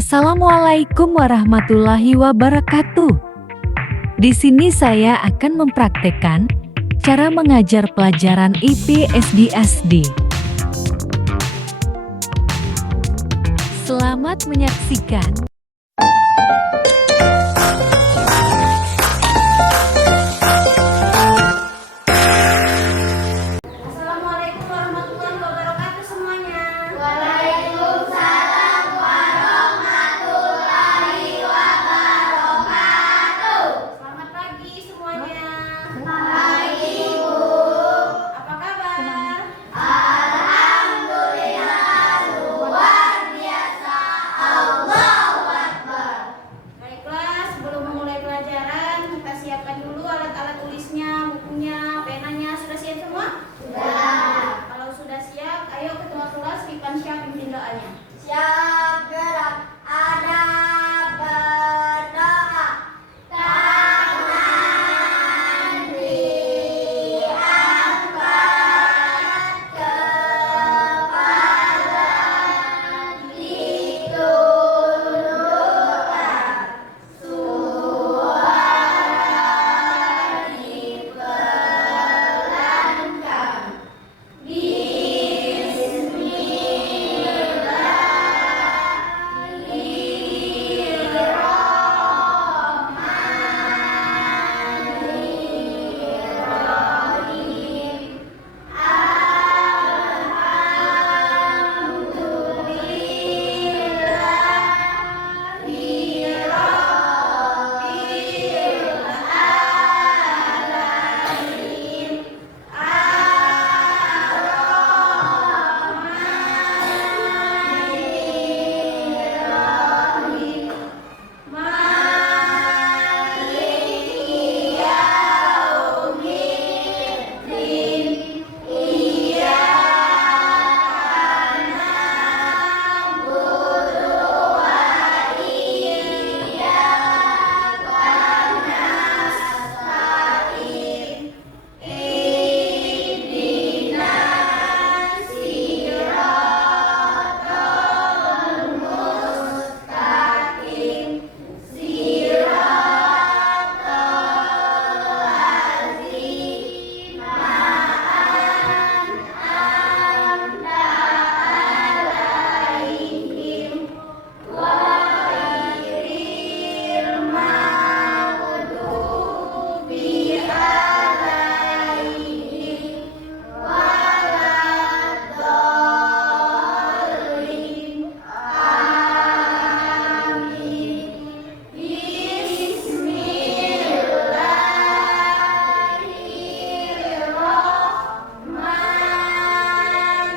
Assalamualaikum warahmatullahi wabarakatuh. Di sini saya akan mempraktekkan cara mengajar pelajaran IPS di SD. Selamat menyaksikan. Assalamualaikum warahmatullahi wabarakatuh semuanya. Waalaikumsalam warahmatullahi wabarakatuh. Selamat pagi semuanya. Pagi, Bu. Apa kabar? Alhamdulillah luar biasa. Allahu Akbar. Baiklah, sebelum memulai pelajaran, kita siapkan dulu alat-alat tulisnya, bukunya, penanya. Sudah siap semua? Sudah. Kalau sudah siap, ayo ketua kelas Pipan Syah pimpin doanya. Siap gerak. Ada berdoa. Tangan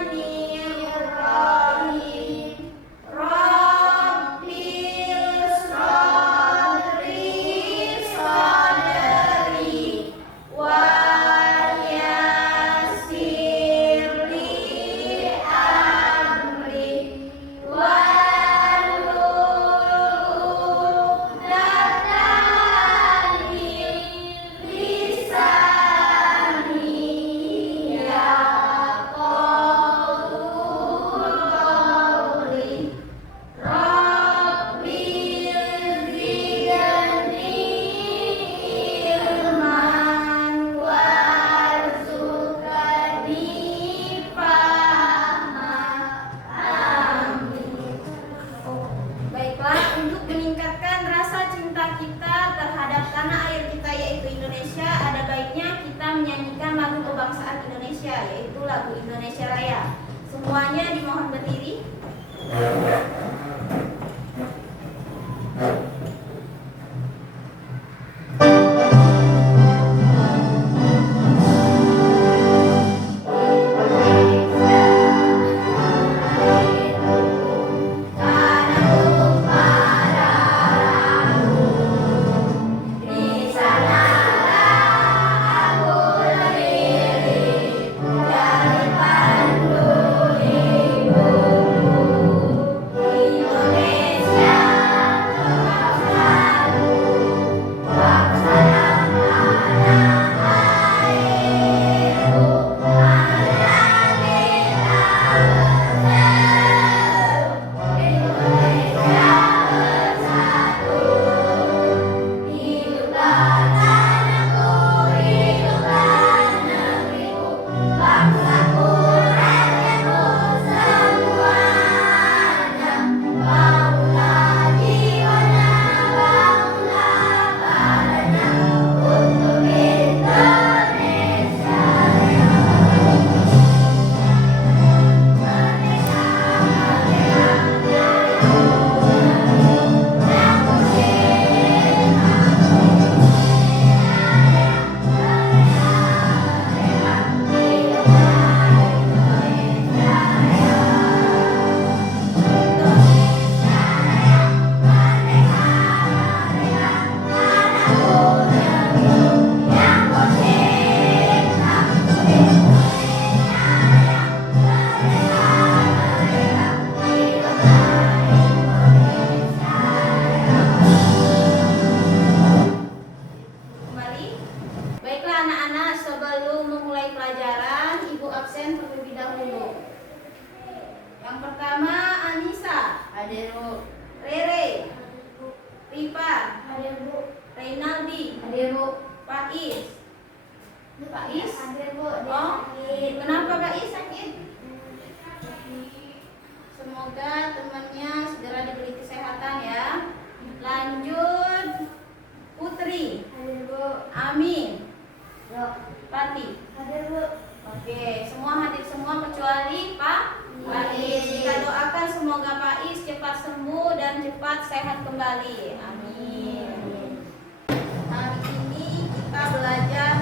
diangkat, kepala ditundukkan, suara dipelankan. Baiklah, untuk meningkatkan rasa cinta kita terhadap tanah air kita yaitu Indonesia, ada baiknya kita menyanyikan lagu kebangsaan Indonesia yaitu lagu Indonesia Raya. Semuanya dimohon berdiri. Di sanalah aku berdiri dari pandu ibuku. Kembali. Baiklah anak-anak, sebelum memulai pelajaran, Ibu absen terlebih dahulu. Yang pertama Anissa, Hadir, Bu. Rere, Rifa, Hadir, Bu. Reynaldi, Hadir, Bu. Faiz. Faiz? Hadir, Bu. Dia Oh, sakit. kenapa Faiz sakit? Semoga temannya segera diberi kesehatan ya. Lanjut Putri, Hadir, Bu. Amin, Yo. Pati. Hadir, Bu. Oke, semua hadir semua kecuali Pak Faiz. Kita doakan semoga Faiz cepat sembuh dan cepat sehat kembali. Amin. Hari ini kita belajar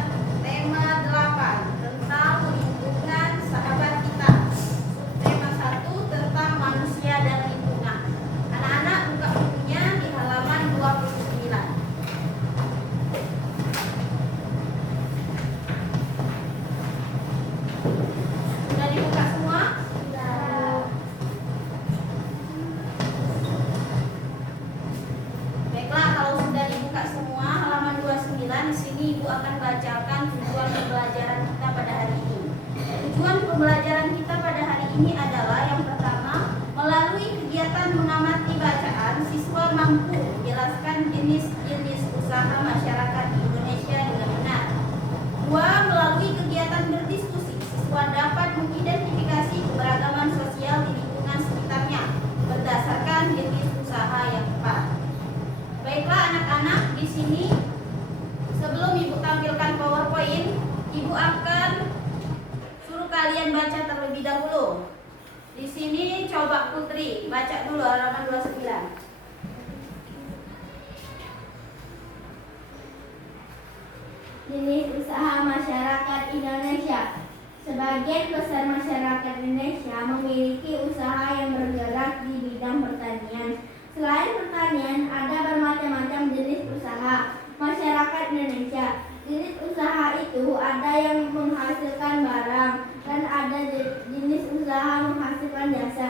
tema 8 tentang lingkungan sahabat kita. Tema 1 tentang manusia dan lingkungan. Anak-anak buka bukunya di halaman 29. Sudah dibuka semua? Baiklah, kalau sudah dibuka semua halaman 29, di sini Ibu akan bacakan tujuan pembelajaran kita pada hari ini. Tujuan pembelajaran kita pada hari ini adalah yang pertama, melalui kegiatan mengamati bacaan, siswa mampu menjelaskan jenis-jenis usaha masyarakat di Indonesia dengan benar. 2. Melalui kegiatan berdiskusi, siswa dapat mengidentifikasi keberagaman sosial di lingkungan sekitarnya berdasarkan jenis usaha yang tepat. Baiklah anak-anak, di sini sebelum Ibu tampilkan PowerPoint, Ibu akan suruh kalian baca terlebih dahulu. Di sini coba Putri baca dulu halaman 29. Jenis usaha masyarakat Indonesia. Sebagian besar masyarakat Indonesia memiliki usaha yang bergerak di bidang pertanian. Selain pertanian, ada bermacam-macam jenis usaha masyarakat Indonesia. Jenis usaha itu ada yang menghasilkan barang dan ada jenis usaha menghasilkan jasa.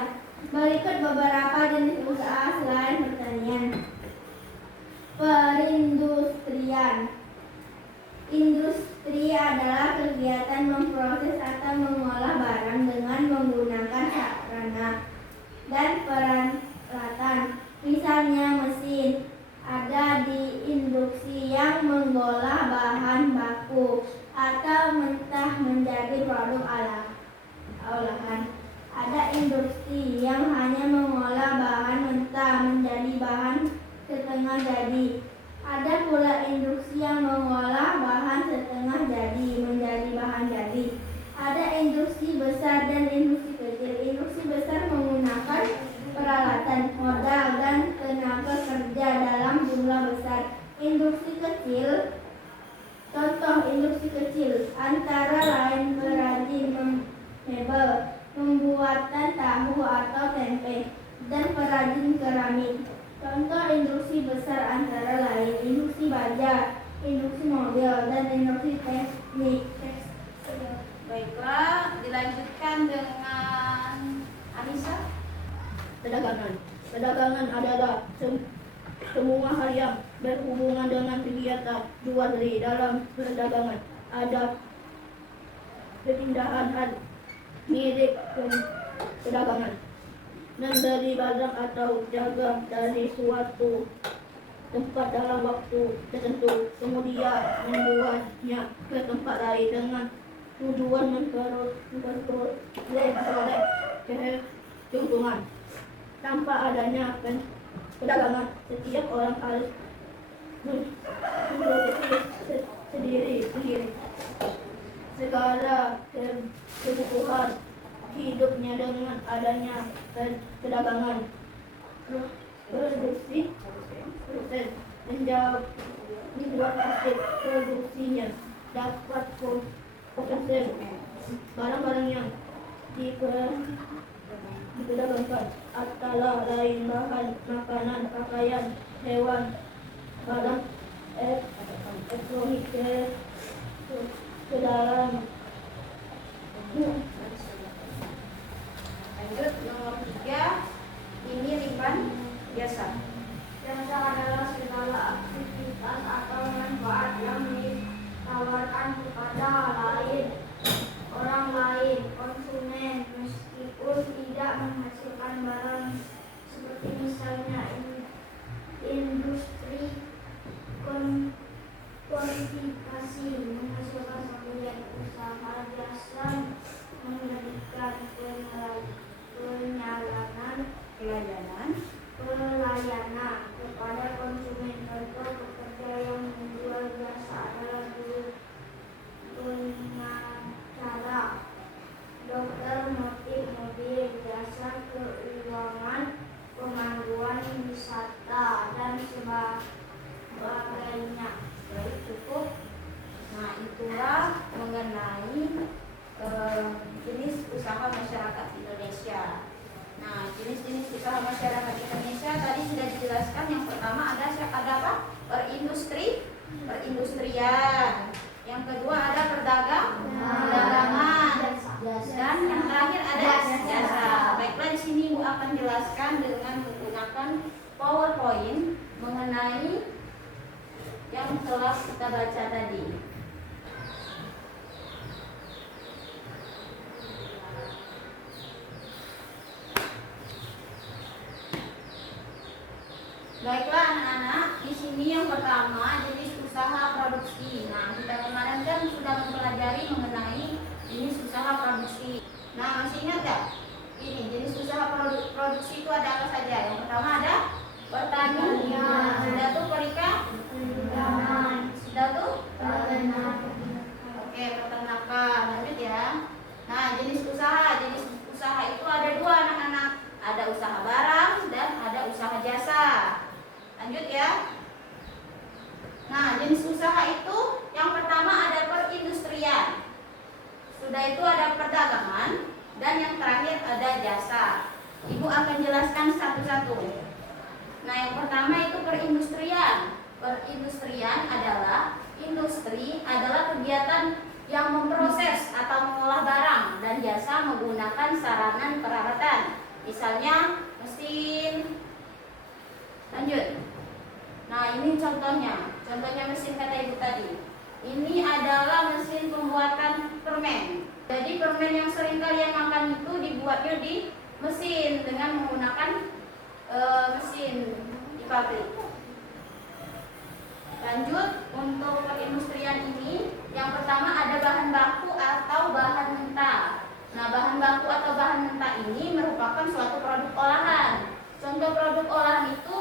Berikut beberapa jenis usaha selain pertanian. Perindustrian. Industri adalah kegiatan memproses atau mengolah barang dengan menggunakan sarana dan peralatan. Misalnya mesin. Ada di industri yang mengolah bahan baku atau mentah menjadi produk olahan. Ada industri yang hanya mengolah bahan mentah menjadi bahan setengah jadi. Ada pula industri yang mengolah bahan setengah jadi menjadi bahan jadi. Ada industri besar dan industri kecil. Industri besar menggunakan peralatan, modal, dan tenaga kerja dalam jumlah besar. Industri kecil, contoh industri kecil antara lain perajin mebel, pembuatan tahu atau tempe, dan perajin keramik. Contoh industri besar antara lain industri baja, industri mobil, dan industri teknik. Baiklah, dilanjutkan dengan Anissa. Perdagangan. Perdagangan adalah semua hal yang berhubungan dengan kegiatan jual beli. Dalam perdagangan ada perpindahan hal milik perdagangan, membeli barang atau dagang dari suatu tempat dalam waktu tertentu, kemudian membuatnya ke tempat lain dengan tujuan memperoleh keuntungan. Tanpa adanya perdagangan, setiap orang harus memproduksi sendiri segala kebutuhan hidupnya. Dengan adanya perdagangan, produksi proses membuat hasil produksinya dapat potensi barang-barang yang diperdagangkan antara lain bahan makanan, pakaian, hewan, barang elektronik, kendaraan. Lanjut nomor 3, ini riban jasa. Jasa adalah segala aktivitas atau manfaat yang ditawarkan kepada orang lain, konsumen, meskipun tidak menghasilkan barang, seperti misalnya industri kualifikasi menghasilkan pembelian, usaha jasa memberikan pelayanan kepada konsumen. Contoh pekerja yang menjual jasa adalah guru, pengacara, dokter, motif mobil, jasa keuangan, pemanduan wisata, dan sebagainya. Baik, cukup. Nah, itulah mengenai jenis usaha masyarakat Indonesia. Nah, jenis-jenis usaha masyarakat Indonesia tadi sudah dijelaskan. Yang pertama ada apa? Perindustrian. Yang kedua ada perdagangan. Dan yang terakhir ada jasa. Baiklah, di sini Ibu akan jelaskan dengan menggunakan PowerPoint mengenai yang telah kita baca tadi. Baiklah anak-anak, di sini yang pertama jenis usaha produksi. Nah, kita kemarin kan sudah mempelajari mengenai jenis usaha produksi. Nah, masih ingat nggak? Ini jenis usaha produksi itu ada apa saja? Yang pertama ada pertanian. Sudah tuh perikanan. Sudah tuh Oke, peternakan. Lanjut ya. Nah, jenis usaha itu ada dua anak-anak. Ada usaha barang dan ada usaha jasa. Lanjut ya. Nah, jenis usaha itu yang pertama ada perindustrian. Sudah itu ada perdagangan dan yang terakhir ada jasa. Ibu akan jelaskan satu-satu. Nah, yang pertama itu perindustrian. Perindustrian adalah kegiatan yang memproses atau mengolah barang dan jasa menggunakan sarana peralatan. Misalnya mesin. Lanjut. Nah, ini contohnya mesin kata Ibu tadi. Ini adalah mesin pembuatan permen. Jadi permen yang sering kalian makan itu dibuatnya di mesin dengan menggunakan mesin di pabrik. Lanjut, untuk perindustrian ini yang pertama ada bahan baku atau bahan mentah. Nah, bahan baku atau bahan mentah ini merupakan suatu produk olahan. Contoh produk olahan itu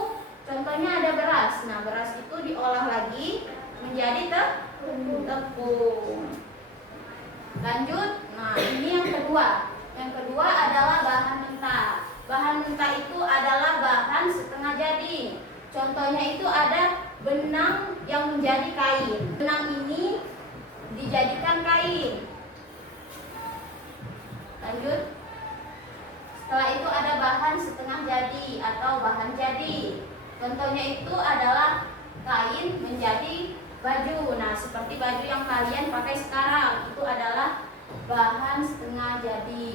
contohnya ada beras. Nah, beras itu diolah lagi menjadi tepung. Lanjut. Nah, ini yang kedua. Yang kedua adalah bahan mentah. Bahan mentah itu adalah bahan setengah jadi. Contohnya itu ada benang yang menjadi kain. Benang ini dijadikan kain. Lanjut. Setelah itu ada bahan setengah jadi atau bahan jadi. Contohnya itu adalah kain menjadi baju. Nah, seperti baju yang kalian pakai sekarang itu adalah bahan setengah jadi.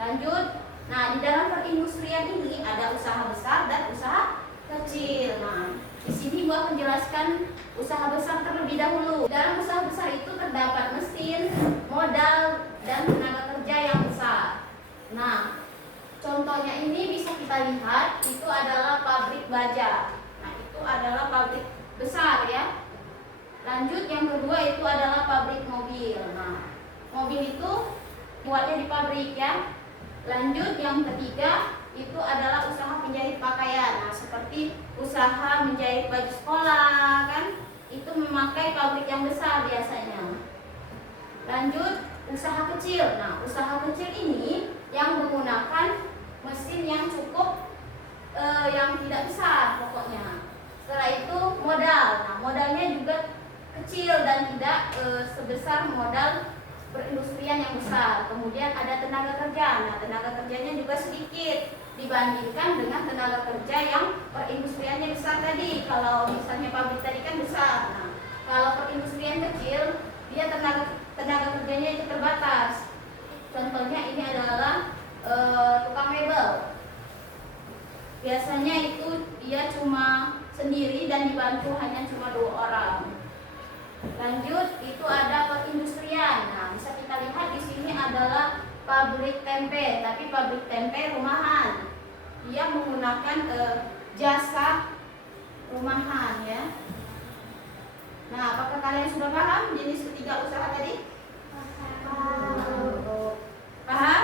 Lanjut. Nah, di dalam perindustrian ini ada usaha besar dan usaha kecil. Nah, di sini gua akan jelaskan usaha besar terlebih dahulu. Dalam usaha besar itu terdapat mesin, modal, dan tenaga kerja yang besar. Nah, contohnya ini bisa kita lihat itu adalah pabrik baja. Nah, itu adalah pabrik besar ya. Lanjut, yang kedua itu adalah pabrik mobil. Nah, mobil itu buatnya di pabrik ya. Lanjut, yang ketiga itu adalah usaha penjahit pakaian. Nah, seperti usaha menjahit baju sekolah kan, itu memakai pabrik yang besar biasanya. Lanjut, usaha kecil. Nah, usaha kecil ini yang menggunakan mesin yang cukup yang tidak besar pokoknya. Setelah itu modal. Nah, modalnya juga kecil dan tidak sebesar modal perindustrian yang besar. Kemudian ada tenaga kerja. Nah, tenaga kerjanya juga sedikit dibandingkan dengan tenaga kerja yang perindustriannya besar tadi. Kalau misalnya pabrik tadi kan besar. Nah, kalau perindustrian kecil, dia tenaga kerjanya itu terbatas. Contohnya ini adalah tukang mebel. Biasanya itu dia cuma sendiri dan dibantu hanya cuma 2 orang. Lanjut, itu ada perindustrian. Nah, bisa kita lihat di sini adalah pabrik tempe, tapi pabrik tempe rumahan. Dia menggunakan jasa rumahan ya. Nah, apakah kalian sudah paham jenis ketiga usaha tadi? Paham?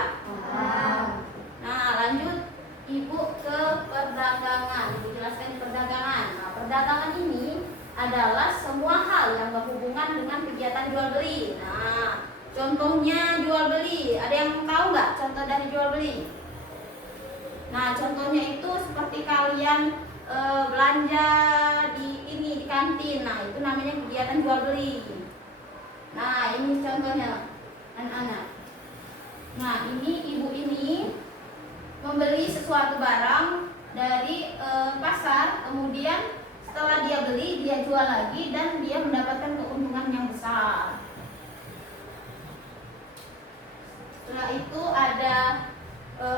Nah, lanjut Ibu ke perdagangan. Ibu jelaskan perdagangan. Nah, perdagangan ini adalah semua hal yang berhubungan dengan kegiatan jual beli. Nah, contohnya jual beli. Ada yang tahu nggak contoh dari jual beli? Nah, contohnya itu seperti kalian belanja di kantin. Nah, itu namanya kegiatan jual beli. Nah, ini contohnya anak-anak. Nah, ini ibu ini membeli sesuatu barang dari pasar, kemudian setelah dia beli, dia jual lagi dan dia mendapatkan keuntungan yang besar. Setelah itu ada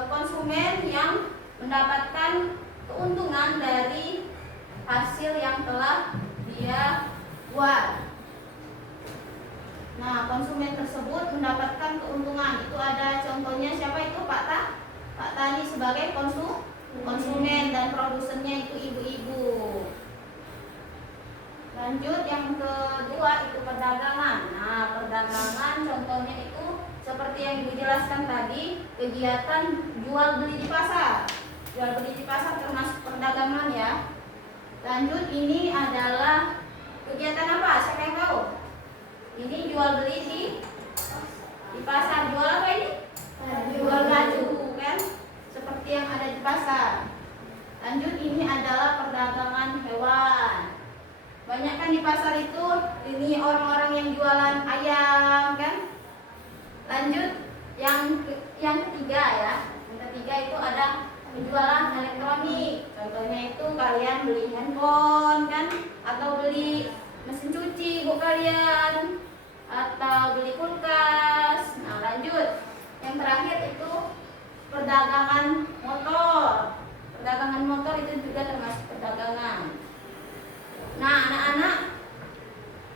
konsumen yang mendapatkan keuntungan dari hasil yang telah dia buat. Nah, konsumen tersebut mendapatkan keuntungan. Itu ada contohnya siapa itu? Pak Tani sebagai konsumen dan produsennya itu ibu-ibu. Lanjut yang kedua itu perdagangan. Nah, perdagangan contohnya itu seperti yang Ibu jelaskan tadi, kegiatan jual beli di pasar. Jual beli di pasar termasuk perdagangan ya. Lanjut ini adalah kegiatan apa? Siapa yang tahu? Ini jual beli di pasar. Jual apa ini? Jual baju kan? Seperti yang ada di pasar. Lanjut ini adalah perdagangan hewan. Banyak kan di pasar itu ini orang-orang yang jualan ayam kan? Lanjut yang ketiga ya. Yang ketiga itu ada penjualan elektronik. Contohnya itu kalian beli handphone kan, atau beli mesin cuci bu kalian, atau beli kulkas. Nah, lanjut yang terakhir itu perdagangan motor. Perdagangan motor itu juga termasuk perdagangan. Nah, anak-anak,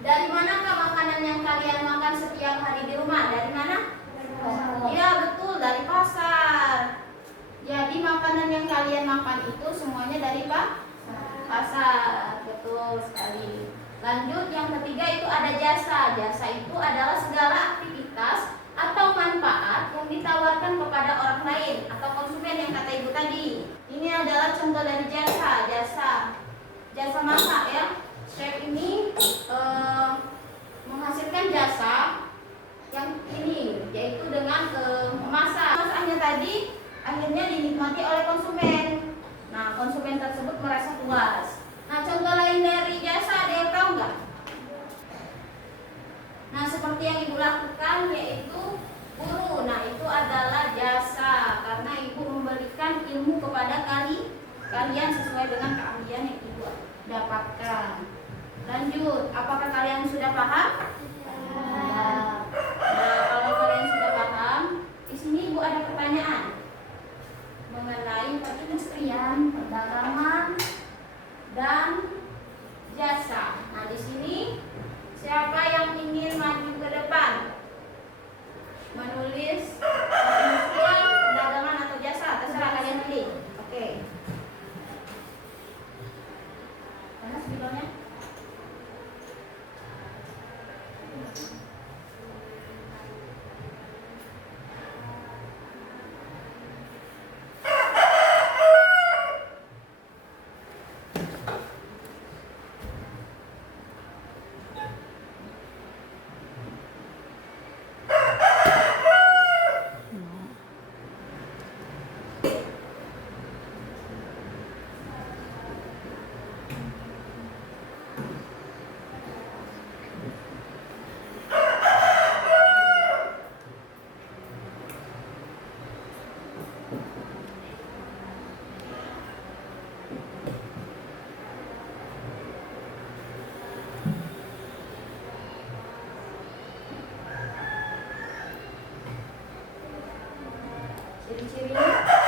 dari manakah makanan yang kalian makan setiap hari di rumah? Dari mana? Iya, betul, dari pasar. Jadi makanan yang kalian makan itu semuanya dari pasar. Betul sekali. Lanjut yang ketiga itu ada jasa. Jasa itu adalah segala aktivitas atau manfaat yang ditawarkan kepada orang lain atau konsumen yang kata ibu tadi. Ini adalah contoh dari jasa. Jasa masak ya. Chef ini menghasilkan jasa yang ini, yaitu dengan memasak. Masaknya tadi akhirnya dinikmati oleh konsumen. Nah, konsumen tersebut merasa puas. Nah, contoh lain dari jasa ada yang tahu nggak? Nah, seperti yang ibu lakukan yaitu guru. Nah, itu adalah jasa karena ibu memberikan ilmu kepada kalian sesuai dengan keahlian yang ibu dapatkan. Lanjut, apakah kalian sudah paham? Nah, kalau kalian sudah paham, di sini ibu ada pertanyaan mengenai perindustrian, perdagangan, dan jasa. Nah, di sini siapa yang ingin maju ke depan? Menulis perindustrian, perdagangan atau jasa? Terserah kalian pilih. Oke. Mana judulnya? Ciri-cirinya.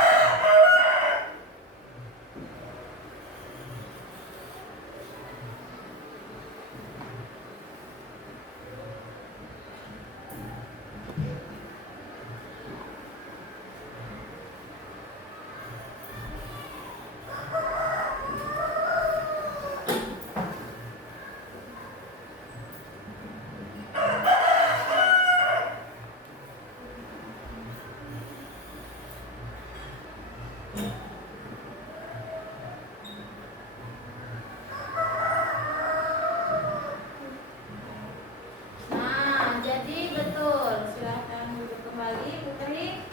Nah, jadi betul. Silahkan duduk kembali, Putri.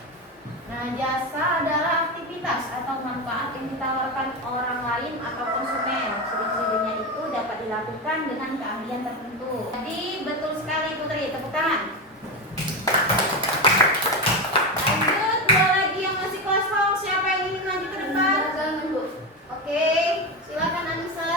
Nah, jasa adalah aktivitas atau manfaat yang ditawarkan orang lain atau konsumen. Ciri-cirinya itu dapat dilakukan dengan keahlian tertentu. Jadi betul sekali, Putri. Tepuk tangan. Lanjut, dua lagi yang masih kosong. Siapa yang ingin lanjut ke depan? Oke, silakan Anissa.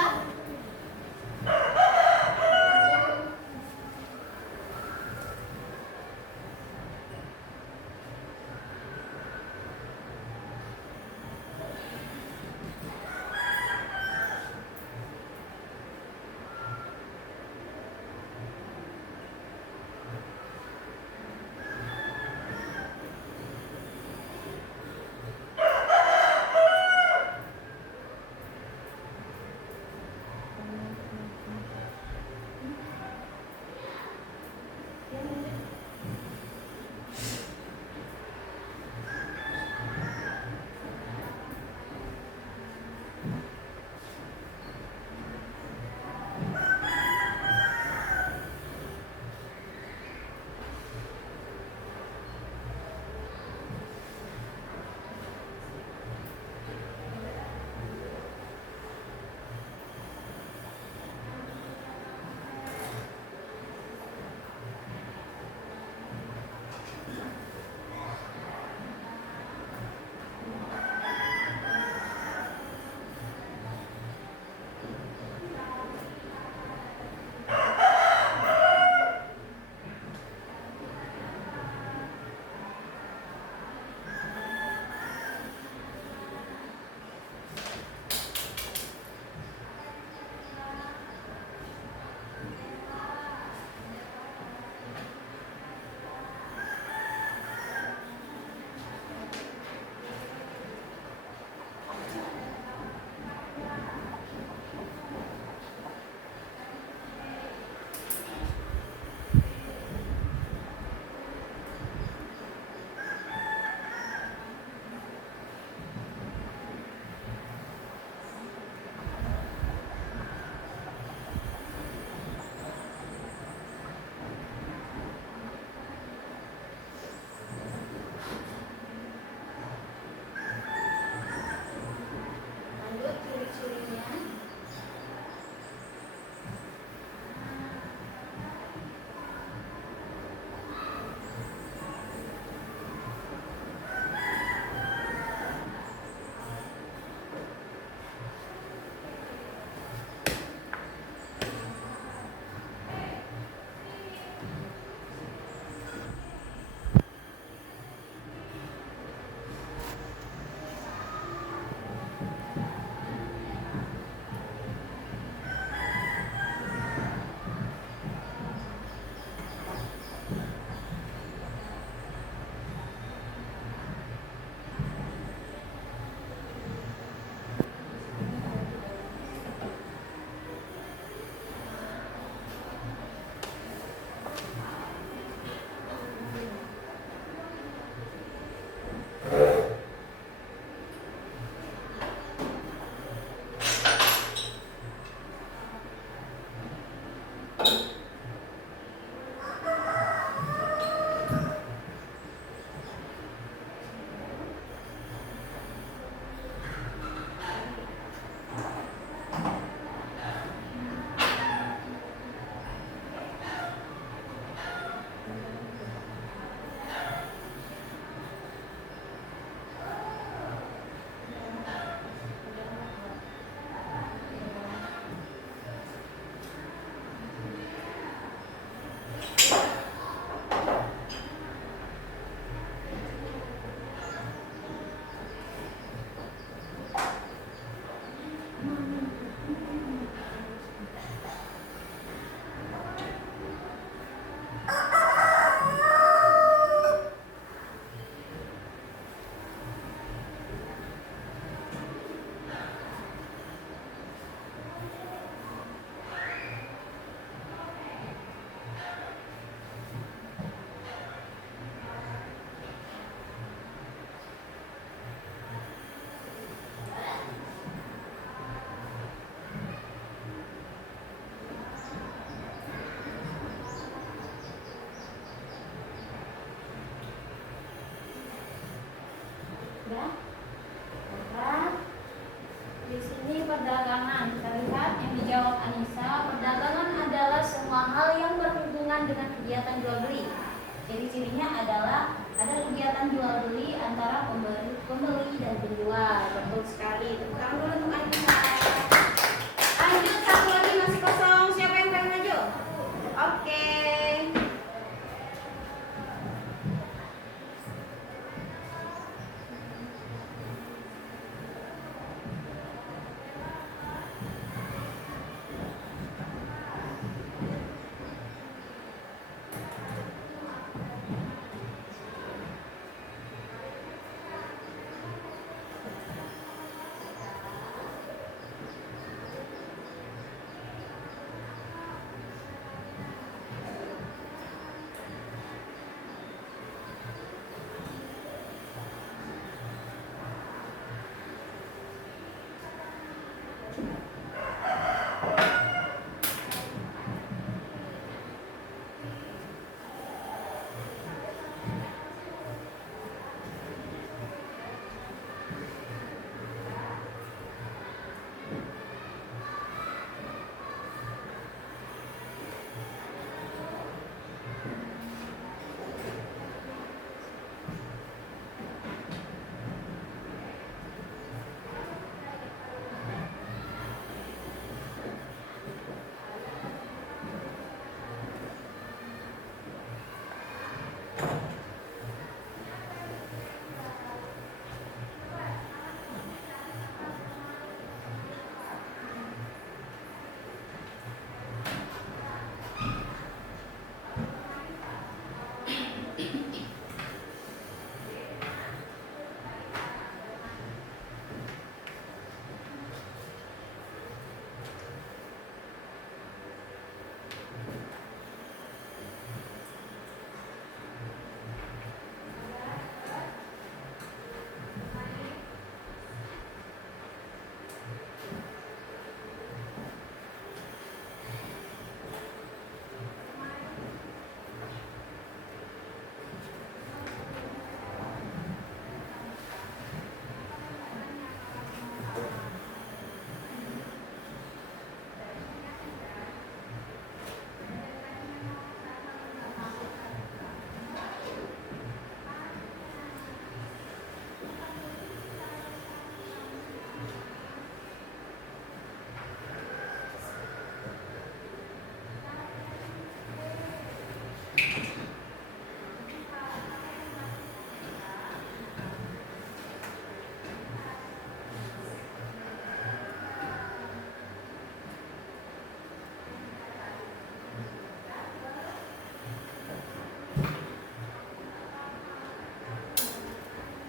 kegiatan jual beli antara pembeli dan penjual. Betul sekali. Tepuk tangan dulu untuk Anissa. Lanjut, satu lagi masih kosong. Siapa yang pengen maju? Oke.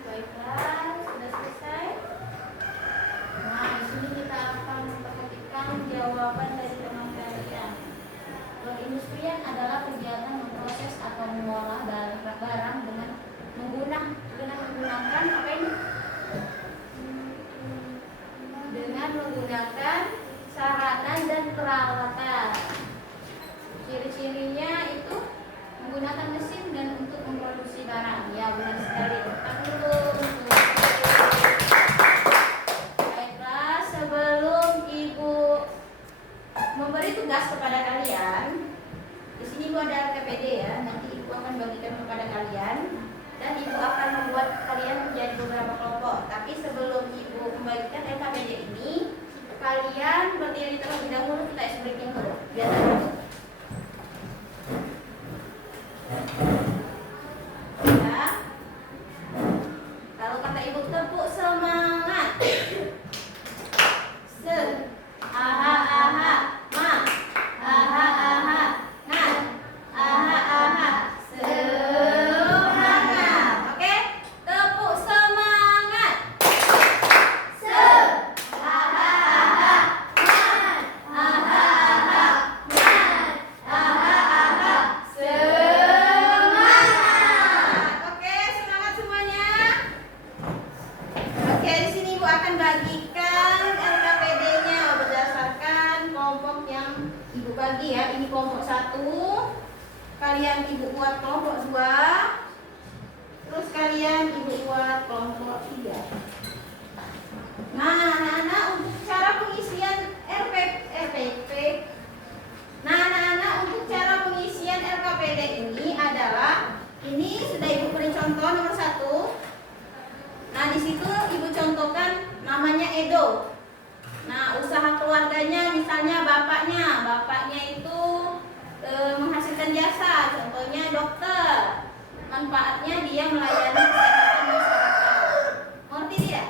Baiklah, sudah selesai. Nah, di sini kita akan memperhatikan jawaban dari teman kalian. Perindustrian adalah kegiatan memproses atau mengolah barang dengan menggunakan apa ini? Dengan menggunakan sarana dan peralatan. Ciri-cirinya itu menggunakan mesin dan untuk memproduksi barang. Ya, benar sekali. Tekan dulu. Baiklah, sebelum Ibu memberi tugas kepada kalian, di sini Ibu ada KPD ya. Nanti Ibu akan bagikan kepada contoh nomor 1. Nah, di situ Ibu contohkan namanya Edo. Nah, usaha keluarganya misalnya bapaknya itu menghasilkan jasa, contohnya dokter. Manfaatnya dia melayani kesehatan masyarakat. Mengerti tidak?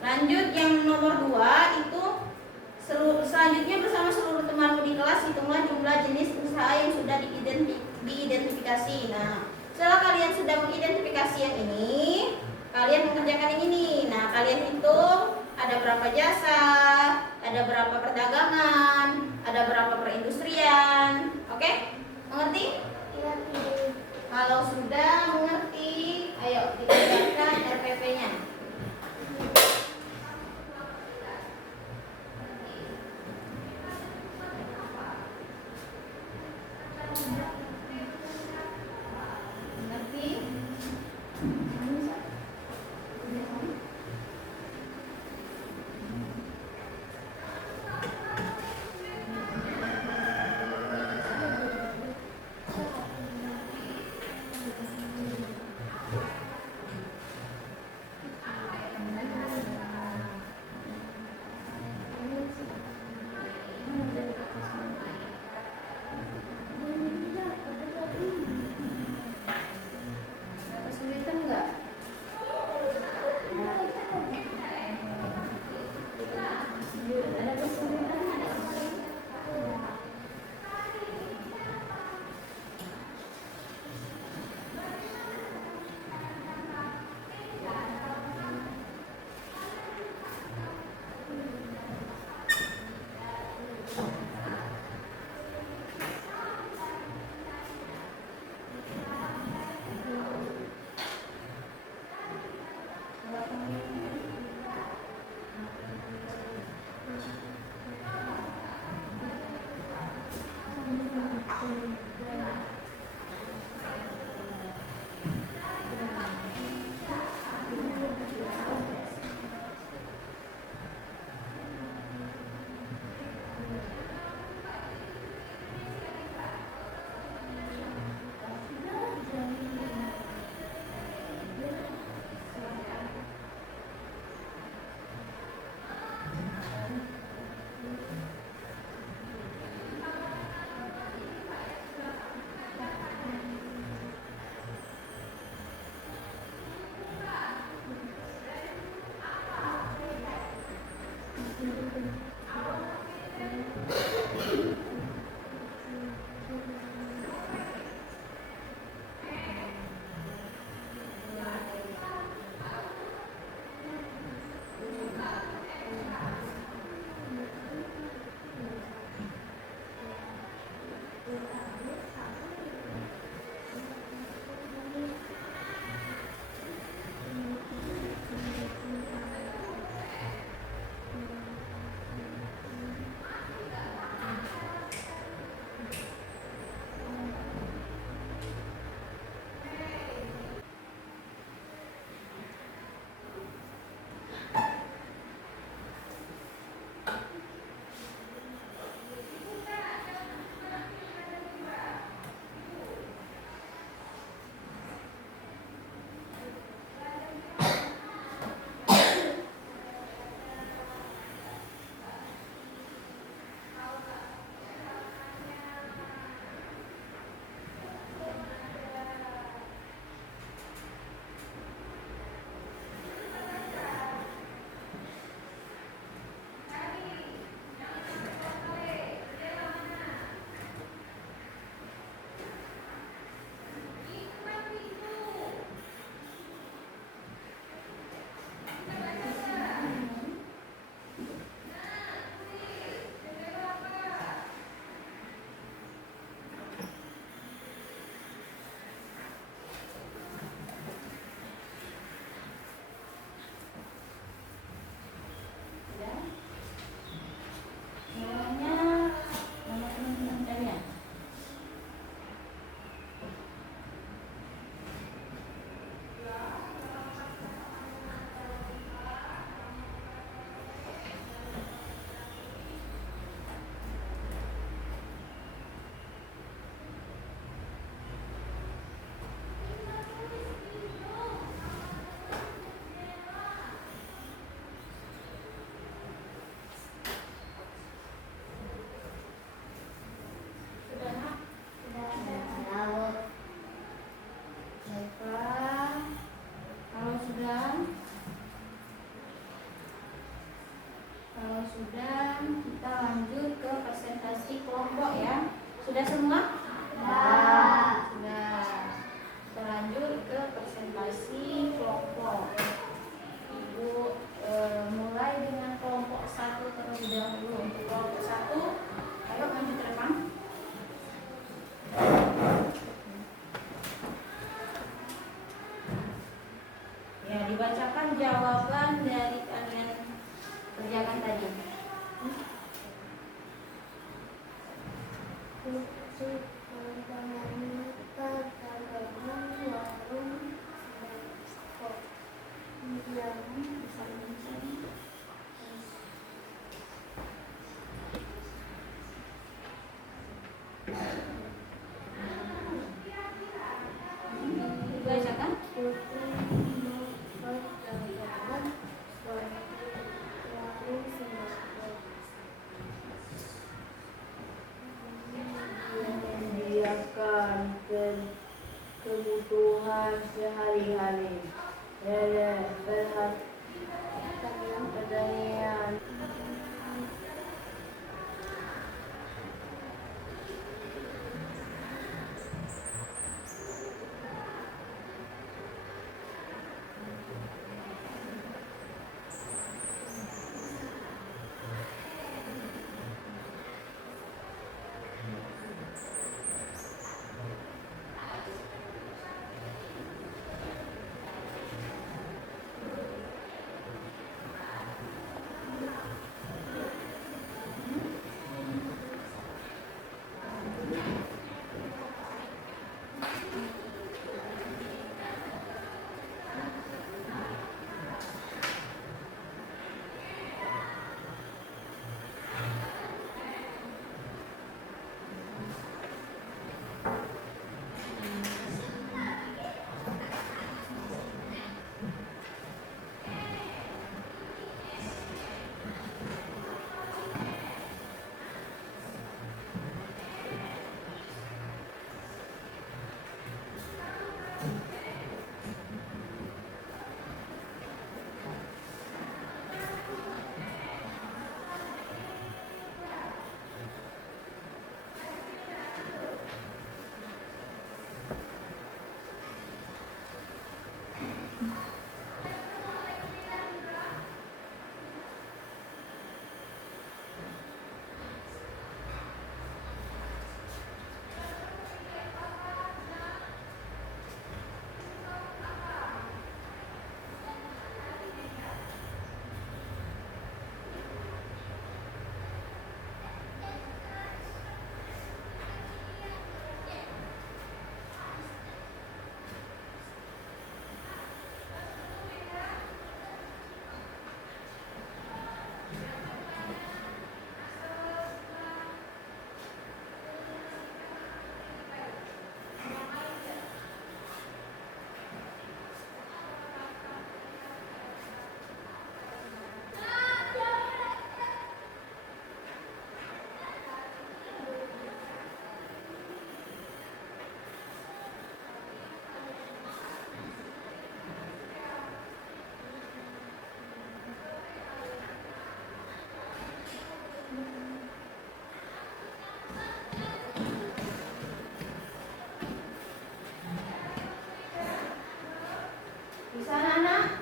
Lanjut yang nomor 2 itu selanjutnya bersama seluruh temanmu di kelas hitunglah jumlah jenis usaha yang sudah diidentifikasi. Nah, setelah kalian sudah mengidentifikasi yang ini, kalian mengerjakan yang ini. Nah, kalian hitung ada berapa jasa, ada berapa perdagangan, ada berapa perindustrian. Oke? Mengerti? Kalau sudah mengerti, ayo dikerjakan RPP-nya. Mengerti? Dibacakan jawaban dari kalian kerjakan tadi. Dibacakan. Menyediakan kebutuhan sehari-hari, pertanian, Bisa anak-anak?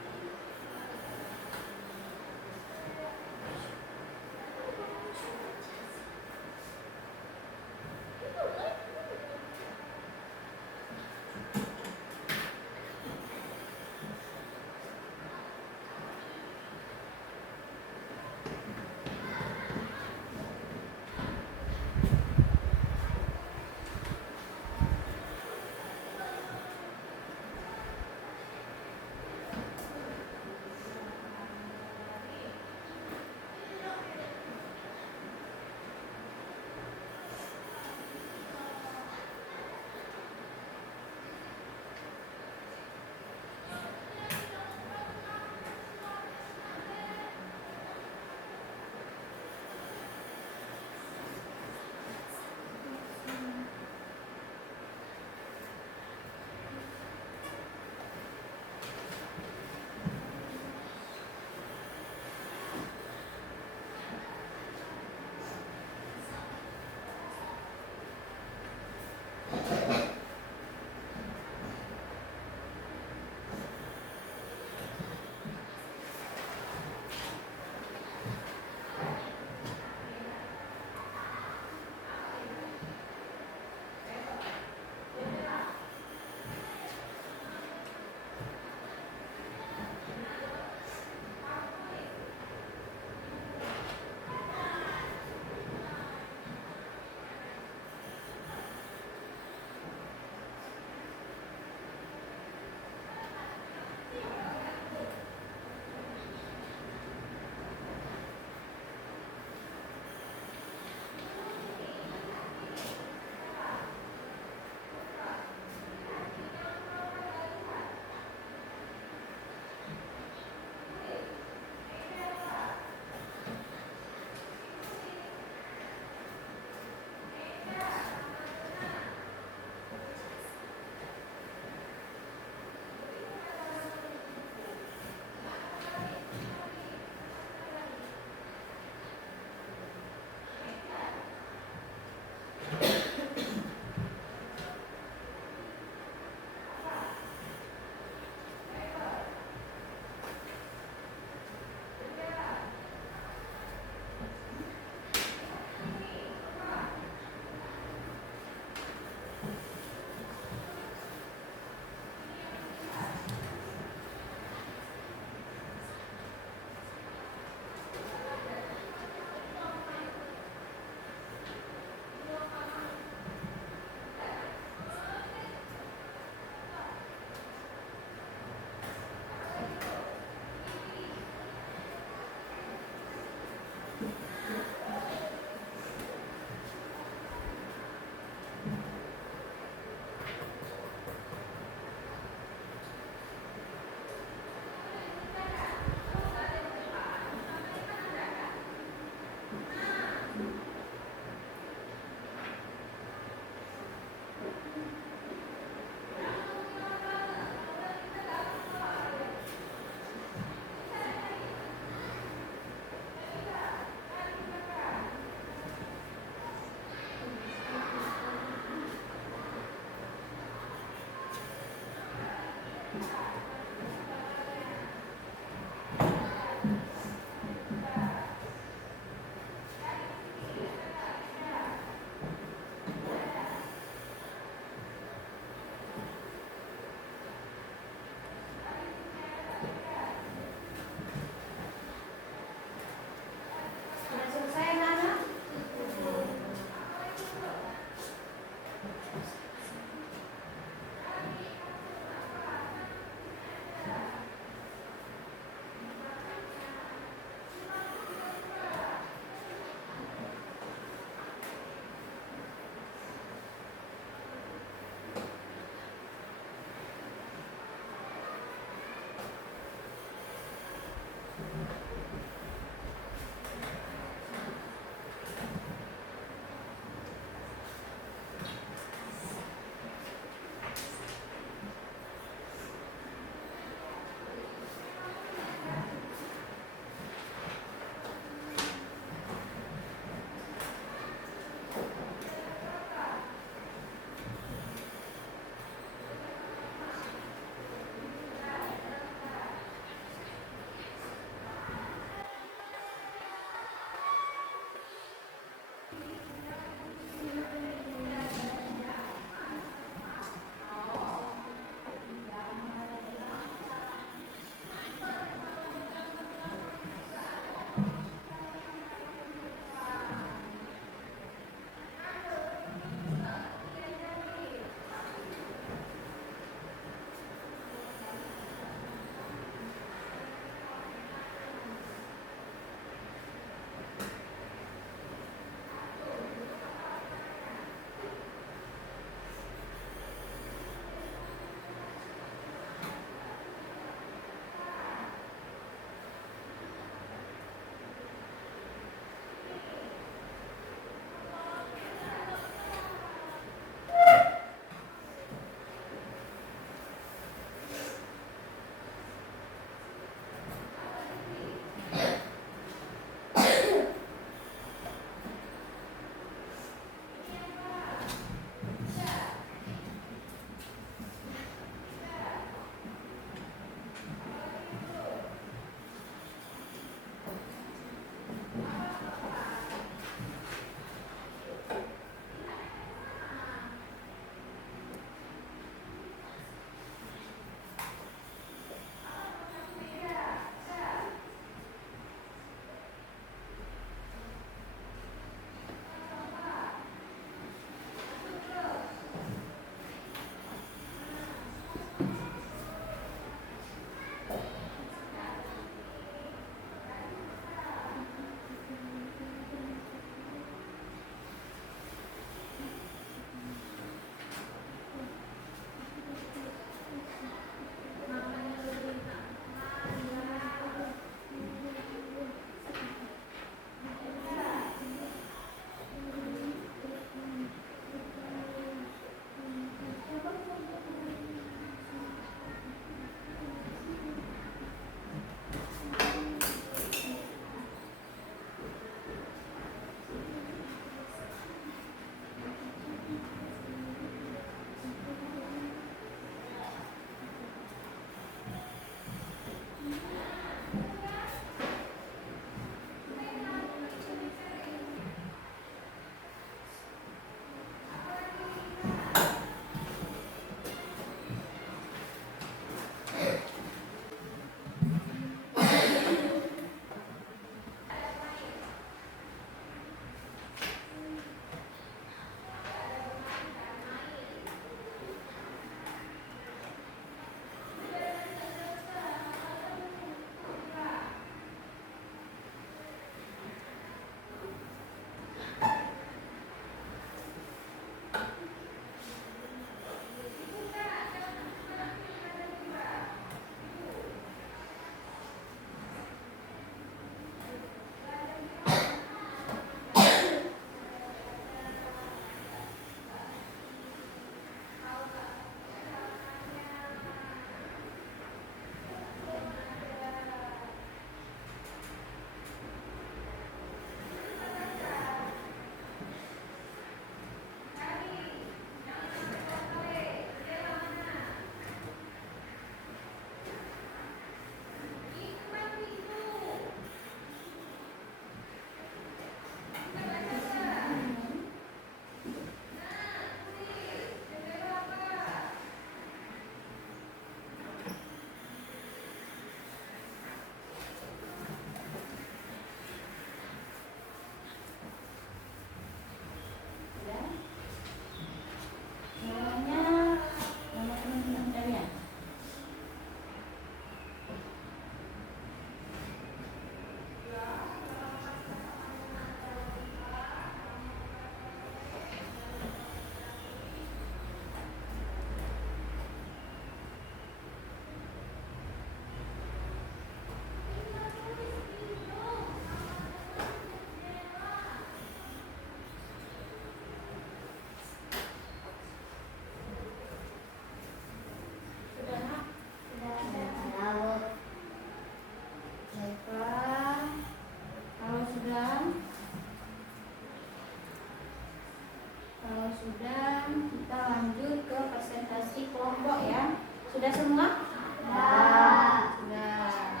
Kalau sudah, kita lanjut ke presentasi kelompok ya. Sudah semua? Sudah.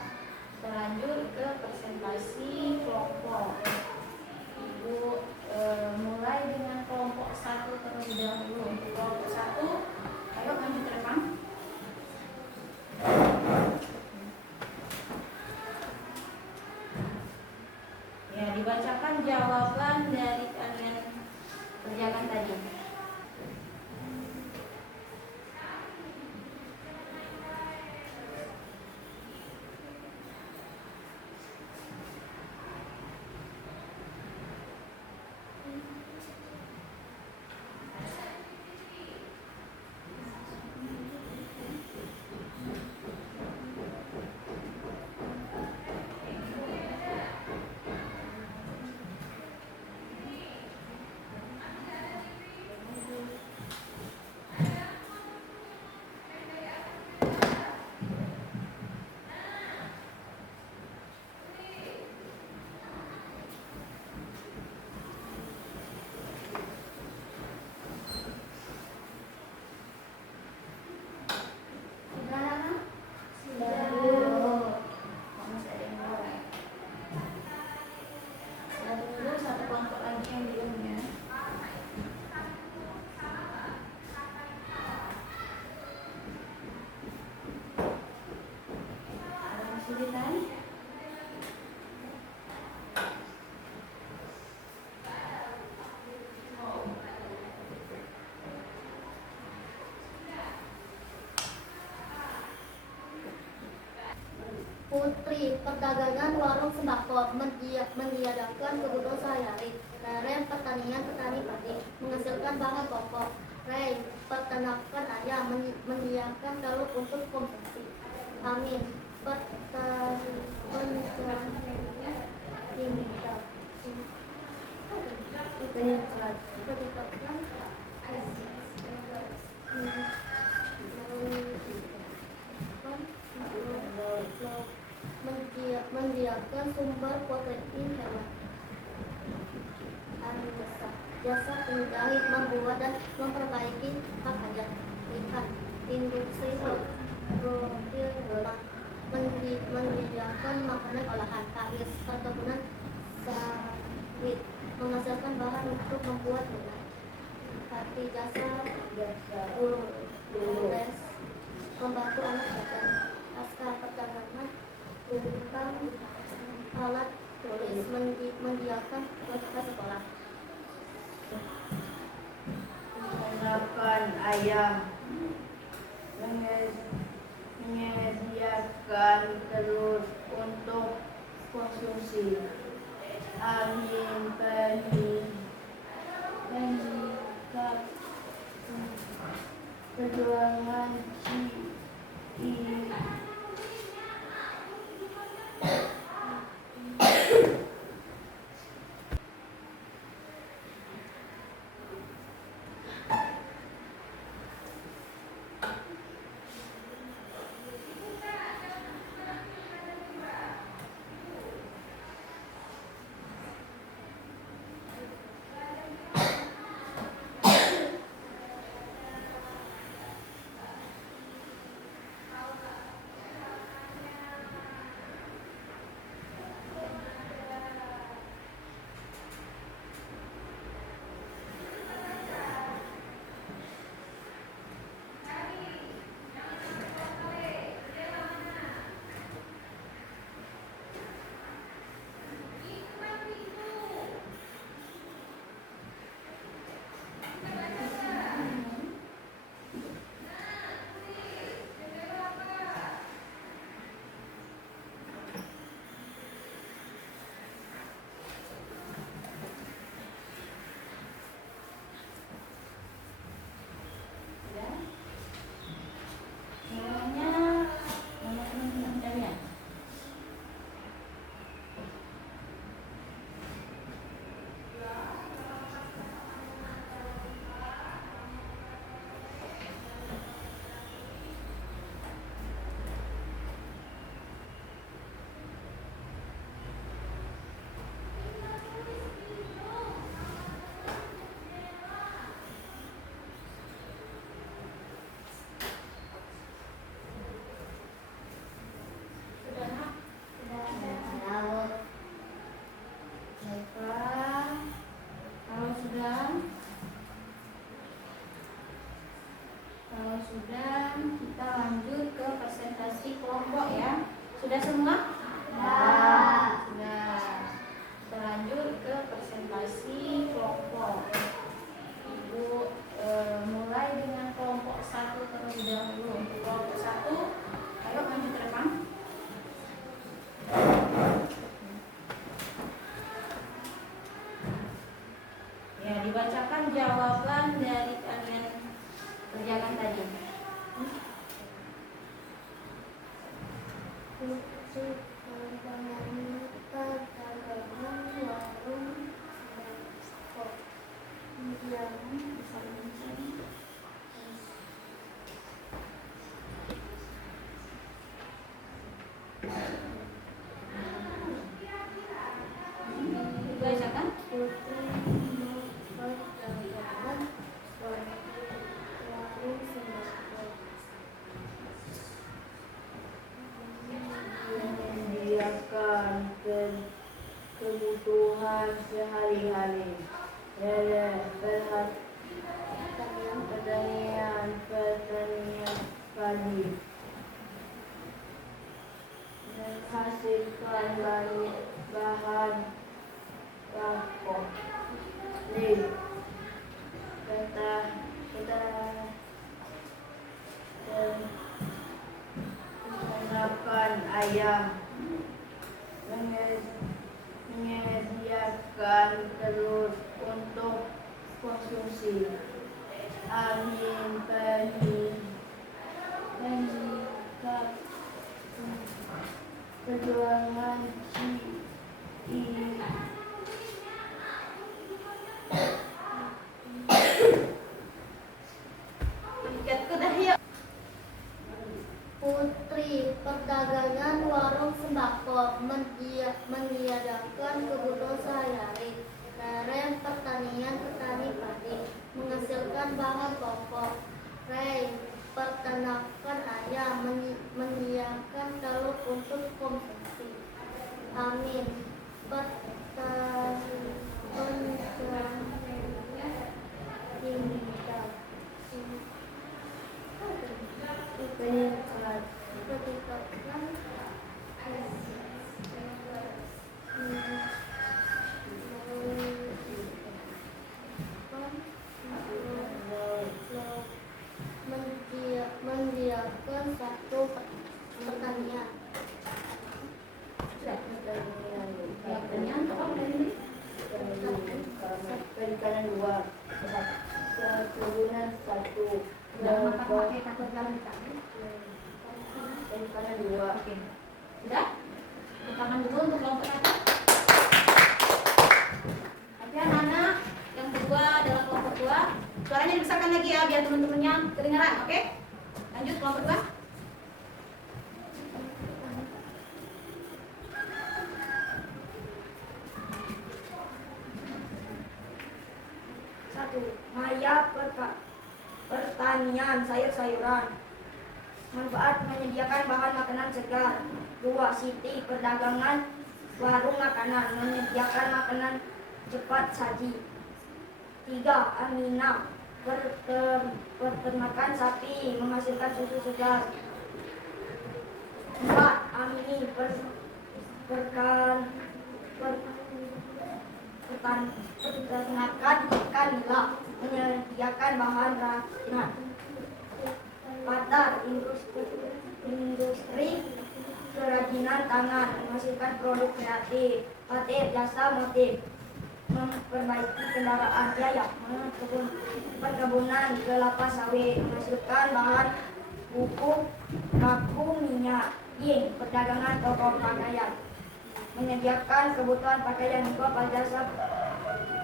Kita lanjut ke presentasi kelompok. Ibu mulai dengan kelompok 1 terlebih dahulu. Untuk kelompok 1, ayo lanjut rekam. Ya, dibacakan jawaban dari kalian kerjakan tadi. Satu kelompok lagi yang belum ya. Ada kesulitan? Putri, perdagangan warung sembako mendiadakan kebutuhan sehari-hari. Rem, pertanian petani padi menghasilkan bahan pokok. Rey, peternakan ayam mendiadakan telur untuk konsumsi. Amin, mendiamkan sumber protein hewan. Jasa penjahit membuat dan memperbaiki pakaian. Lihat, industri perfilman menyediakan makanan olahan. Taris, perkebunan sawit menghasilkan bahan untuk membuat minyak. Hati, jasa guru-les membantu anak belajar. Askar, perdagangan bukan alat tulis mendiakan buat sekolah. Peternakan ayam menyediakan telur untuk konsumsi. Amin, peningkat perjuangan Kalau sudah, kita lanjut ke presentasi kelompok ya. Sudah semua? Sudah. Kita lanjut ke presentasi kelompok. Ibu mulai dengan kelompok 1 terlebih dahulu. Untuk kelompok 1, ayo maju ke depan. Ya, dibacakan jawaban dari kalian kerjakan tadi. Putri perdagangan warung sembako. Dibacakan. Putri perdagangan warung sembako. Menyediakan kebutuhan sehari-hari. Pertanian padi menghasilkan banyak bahan pokok. Peternakan ayam menyediakan telur untuk konsumsi. Angin perjuangan Tiketku dah yuk. Putri perdagangan warung sembako menyediakan kebutuhan sehari-hari. Rem pertanian petani padi menghasilkan bahan pokok. Ray peternakan ayam menyediakan telur untuk konsumsi. Amin mendiamkan satu pertanian. Ya, pertanyaan apa tadi? Perikanan 2, perkebunan 1, Jangan pakai takut jalan kita. perikanan 2. Oke. Sudah? Tepuk tangan dulu untuk kelompok 1. Ada anak yang kedua dalam kelompok 2. Suaranya dibesarkan lagi ya biar teman-temannya kedengaran, oke? Lanjut kelompok 2. Maya pertanian sayur-sayuran. Manfaat menyediakan bahan makanan segar. 2. Siti perdagangan warung makanan menyediakan makanan cepat saji. 3. Amina peternakan sapi menghasilkan susu segar. 4. Amini peternakan ikan nila menyediakan bahan rafinat. Patar industri kerajinan tangan menghasilkan produk kreatif. Patir jasa motif memperbaiki kendaraan. Jaya perkebunan kelapa sawit menghasilkan bahan pupuk baku minyak. Ying perdagangan toko pakaian menyediakan kebutuhan pakaian. 2. Jasa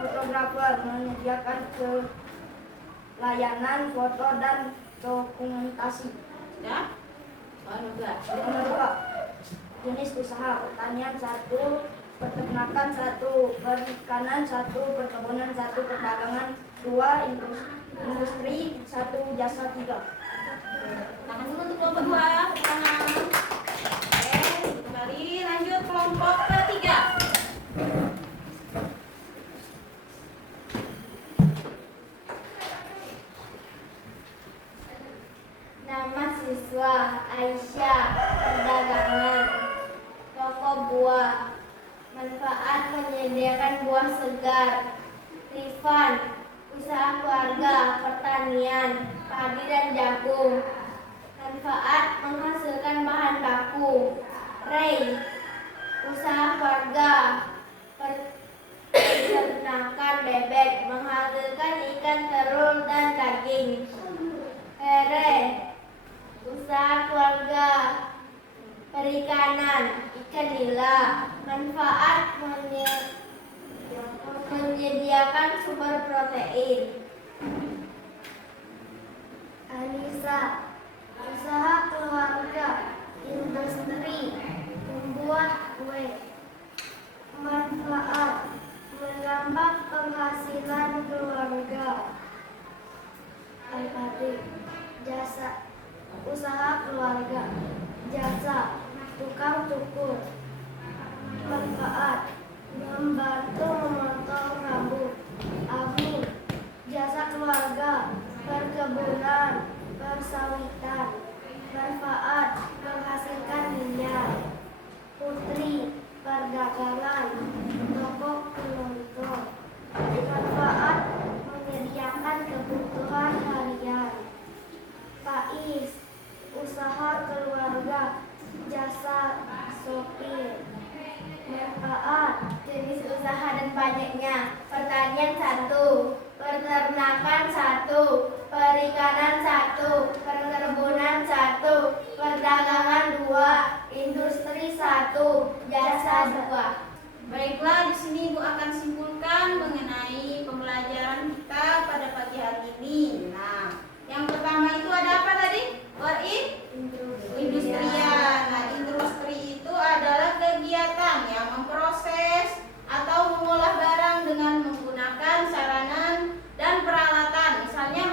fotografer menyediakan layanan foto dan dokumentasi. Sudah? Nomor 2. Nomor 2. Jenis usaha pertanian 1, peternakan 1, perikanan 1, perkebunan 1, perdagangan 2, industri 1, jasa 3. Tangan dulu untuk kelompok 2. Tangan. Oke, kembali lanjut kelompok ketiga. Aisyah, perdagangan. Toko buah, manfaat menyediakan buah segar. Rifan, usaha keluarga, pertanian, padi dan jagung. Manfaat menghasilkan bahan baku. Ray, usaha keluarga, peternakan bebek, menghasilkan ikan telur dan daging. Here, usaha keluarga, perikanan, ikan nila. Manfaat menyediakan sumber protein. Anissa, usaha keluarga, industri, membuat kue. Manfaat menambah penghasilan keluarga. Al-Fatih, jasa, usaha keluarga, jasa, tukang cukur. Manfaat membantu memotong rambut. Amin, jasa keluarga, perkebunan, persawitan. Manfaat menghasilkan minyak. Putri, perdagangan, toko penonton. Manfaat menyediakan kebutuhan harian. Faiz, usaha keluarga, jasa sopir. Manfaat jenis usaha dan banyaknya. Pertanian 1, peternakan 1, perikanan 1, perkebunan 1, perdagangan 2, industri 1, jasa 2. Baiklah, di sini Ibu akan simpulkan mengenai pembelajaran kita pada pagi hari ini. Nah, yang pertama itu ada apa tadi? Industrian. Nah, industri itu adalah kegiatan yang memproses atau mengolah barang dengan menggunakan sarana dan peralatan. Misalnya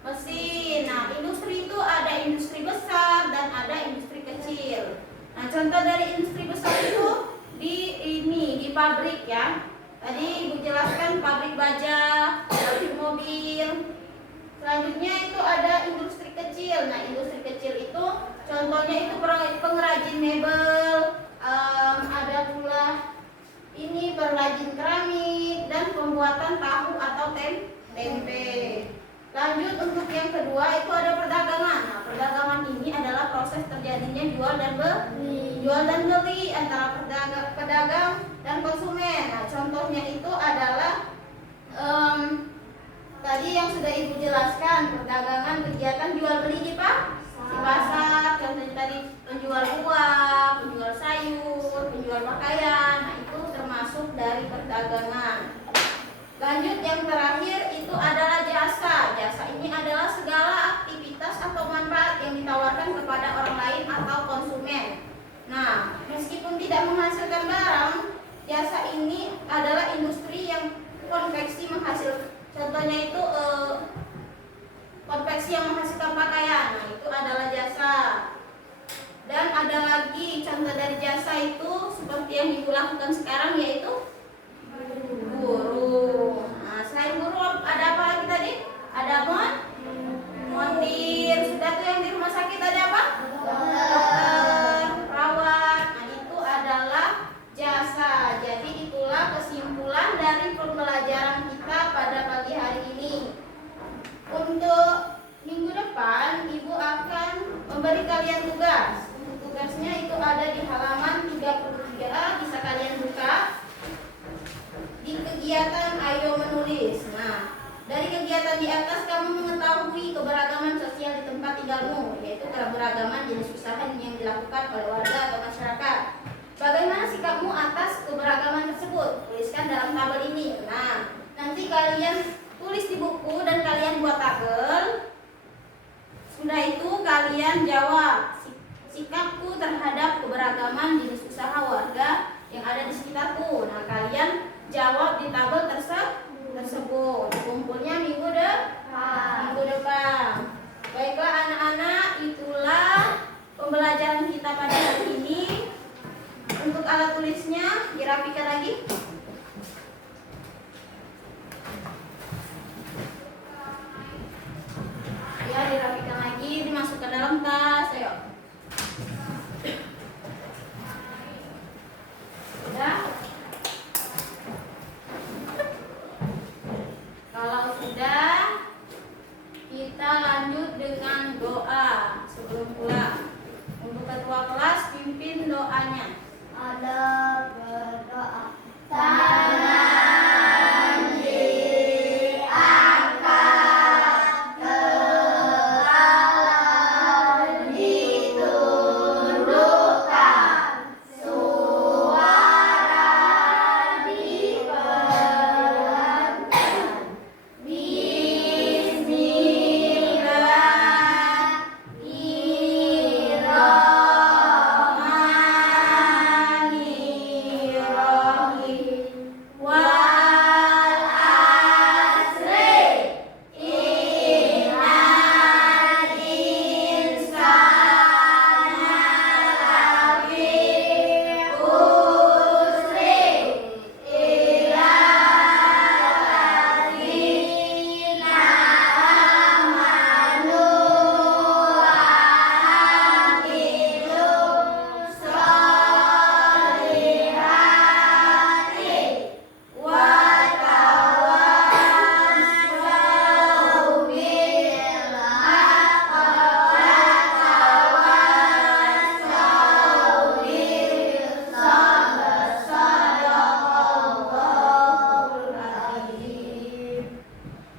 mesin. Nah, industri itu ada industri besar dan ada industri kecil. Nah, contoh dari industri besar itu di pabrik ya. Tadi Ibu jelaskan pabrik baja, pabrik mobil. Selanjutnya itu ada industri kecil. Nah, industri kecil itu contohnya itu pengrajin mebel, ada pula ini pengrajin keramik dan pembuatan tahu atau tempe. Lanjut untuk yang kedua itu ada perdagangan. Nah, perdagangan ini adalah proses terjadinya jual dan beli antara pedagang dan konsumen. Nah, contohnya itu adalah tadi yang sudah Ibu jelaskan, perdagangan kegiatan jual beli di pasar. Contohnya tadi penjual buah, penjual sayur, penjual pakaian. Nah, itu termasuk dari perdagangan. Lanjut yang terakhir itu adalah jasa. Jasa ini adalah segala aktivitas atau manfaat yang ditawarkan kepada orang lain atau konsumen. Nah, meskipun tidak menghasilkan barang, jasa ini adalah industri yang konveksi menghasilkan. Contohnya itu konveksi yang menghasilkan pakaian. Nah, itu adalah jasa. Dan ada lagi contoh dari jasa itu seperti yang Ibu lakukan sekarang, yaitu guru. Nah, selain guru ada apa lagi tadi? Ada montir. Sudah tuh yang di rumah sakit ada apa? Dokter, perawat. Nah, itu adalah jasa. Jadi itulah kesimpulan dari pembelajaran kita pada pagi hari ini. Untuk minggu depan Ibu akan memberi kalian tugas. Tugasnya itu ada di halaman 33, bisa kalian buka. Di kegiatan Ayo Menulis. Nah, dari kegiatan di atas kamu mengetahui keberagaman sosial di tempat tinggalmu, yaitu keberagaman jenis usaha yang dilakukan oleh warga atau masyarakat. Bagaimana sikapmu atas keberagaman tersebut? Tuliskan dalam tabel ini. Nah, nanti kalian tulis di buku dan kalian buat tabel. Sudah itu kalian jawab sikapku terhadap keberagaman jenis usaha warga yang ada di sekitarku. Nah, kalian jawab di tabel tersebut. Kumpulnya minggu depan. Baiklah anak-anak, itulah pembelajaran kita pada hari ini. Untuk alat tulisnya dirapikan lagi. pimpin doanya. Ada berdoa.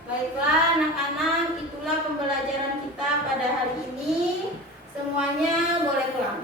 Baiklah anak-anak, itulah pembelajaran kita pada hari ini. Semuanya boleh pulang.